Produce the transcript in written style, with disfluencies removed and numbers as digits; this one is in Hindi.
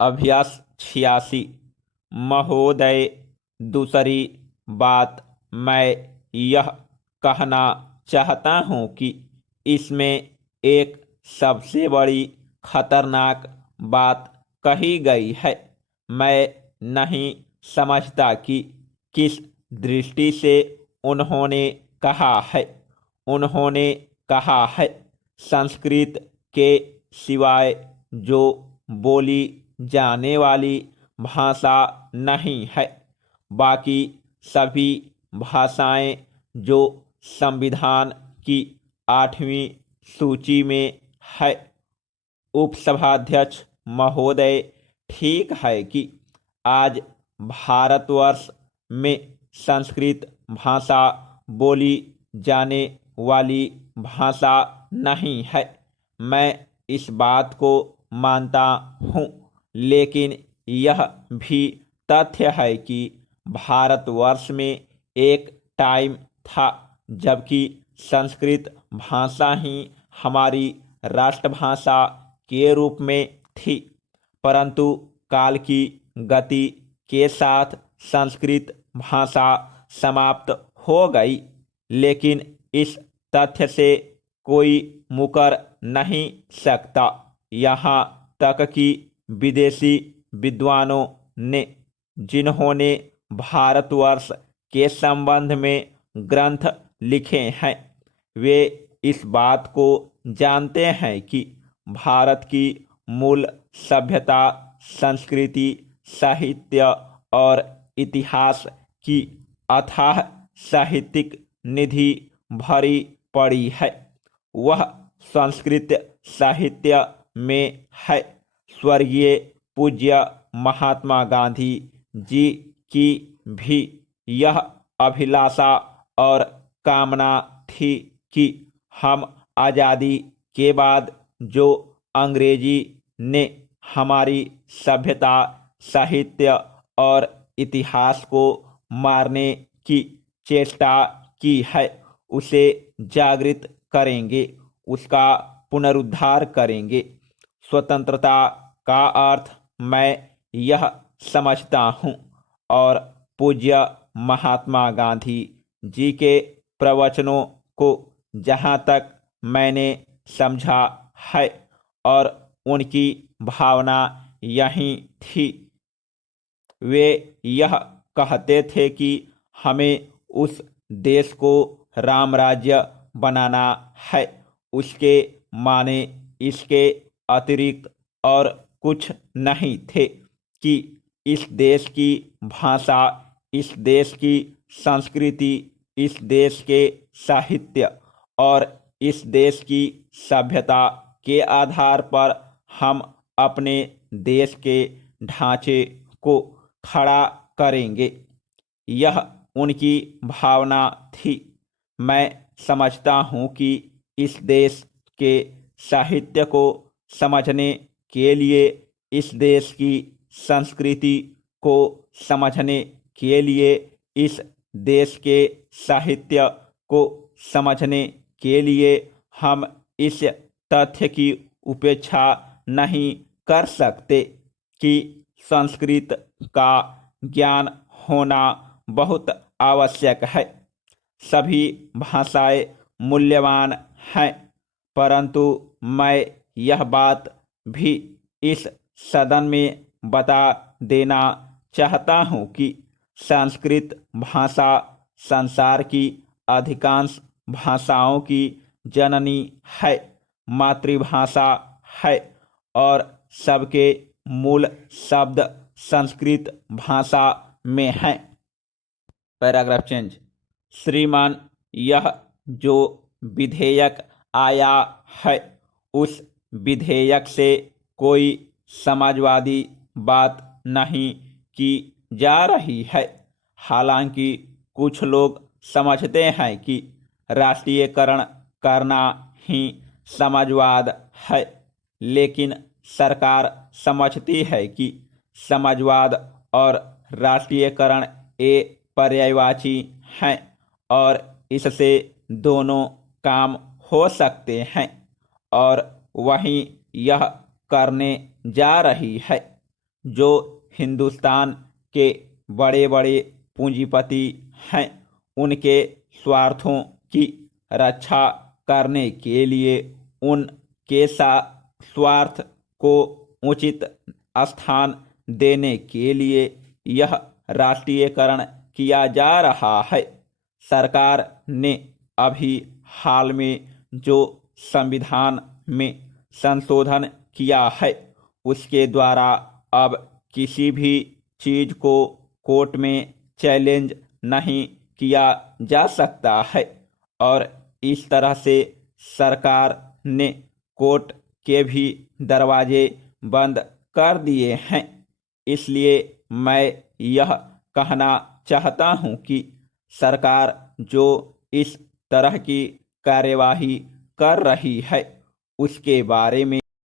अभ्यास 86। महोदय, दूसरी बात मैं यह कहना चाहता हूँ कि इसमें एक सबसे बड़ी खतरनाक बात कही गई है। मैं नहीं समझता कि किस दृष्टि से उन्होंने कहा है। उन्होंने कहा है संस्कृत के सिवाय जो बोली जाने वाली भाषा नहीं है। बाकी सभी भाषाएं जो संविधान की 8वीं सूची में है। उपसभाध्यक्ष महोदय, ठीक है कि आज भारतवर्ष में संस्कृत भाषा बोली जाने वाली भाषा नहीं है। मैं इस बात को मानता हूँ, लेकिन यह भी तथ्य है कि भारतवर्ष में एक टाइम था जबकि संस्कृत भाषा ही हमारी राष्ट्रभाषा के रूप में थी, परंतु काल की गति के साथ संस्कृत भाषा समाप्त हो गई। लेकिन इस तथ्य से कोई मुकर नहीं सकता, यहाँ तक कि विदेशी विद्वानों ने, जिन्होंने भारतवर्ष के संबंध में ग्रंथ लिखे हैं, वे इस बात को जानते हैं कि भारत की मूल सभ्यता, संस्कृति, साहित्य और इतिहास की अथाह साहित्यिक निधि भरी पड़ी है। वह संस्कृत साहित्य में है। स्वर्गीय पूज्य महात्मा गांधी जी की भी यह अभिलाषा और कामना थी कि हम आज़ादी के बाद जो अंग्रेजी ने हमारी सभ्यता, साहित्य और इतिहास को मारने की चेष्टा की है, उसे जागृत करेंगे, उसका पुनरुद्धार करेंगे। स्वतंत्रता का अर्थ मैं यह समझता हूँ और पूज्य महात्मा गांधी जी के प्रवचनों को जहाँ तक मैंने समझा है और उनकी भावना यही थी, वे यह कहते थे कि हमें उस देश को राम राज्य बनाना है। उसके माने इसके अतिरिक्त और कुछ नहीं थे कि इस देश की भाषा, इस देश की संस्कृति, इस देश के साहित्य और इस देश की सभ्यता के आधार पर हम अपने देश के ढांचे को खड़ा करेंगे। यह उनकी भावना थी। मैं समझता हूँ कि इस देश के साहित्य को समझने के लिए, इस देश की संस्कृति को समझने के लिए, इस देश के साहित्य को समझने के लिए हम इस तथ्य की उपेक्षा नहीं कर सकते कि संस्कृत का ज्ञान होना बहुत आवश्यक है। सभी भाषाएं मूल्यवान हैं, परंतु मैं यह बात भी इस सदन में बता देना चाहता हूँ कि संस्कृत भाषा संसार की अधिकांश भाषाओं की जननी है, मातृभाषा है और सबके मूल शब्द संस्कृत भाषा में हैं। Paragraph change. श्रीमान, यह जो विधेयक आया है, उस विधेयक से कोई समाजवादी बात नहीं की जा रही है। हालांकि कुछ लोग समझते हैं कि राष्ट्रीयकरण करना ही समाजवाद है, लेकिन सरकार समझती है कि समाजवाद और राष्ट्रीयकरण पर्यायवाची हैं और इससे दोनों काम हो सकते हैं, और वही यह करने जा रही है। जो हिंदुस्तान के बड़े बड़े पूंजीपति हैं उनके स्वार्थों की रक्षा करने के लिए उनके स्वार्थ को उचित स्थान देने के लिए यह राष्ट्रीयकरण किया जा रहा है। सरकार ने अभी हाल में जो संविधान में संशोधन किया है उसके द्वारा अब किसी भी चीज को कोर्ट में चैलेंज नहीं किया जा सकता है और इस तरह से सरकार ने कोर्ट के भी दरवाजे बंद कर दिए हैं। इसलिए मैं यह कहना चाहता हूं कि सरकार जो इस तरह की कार्यवाही कर रही है उसके बारे में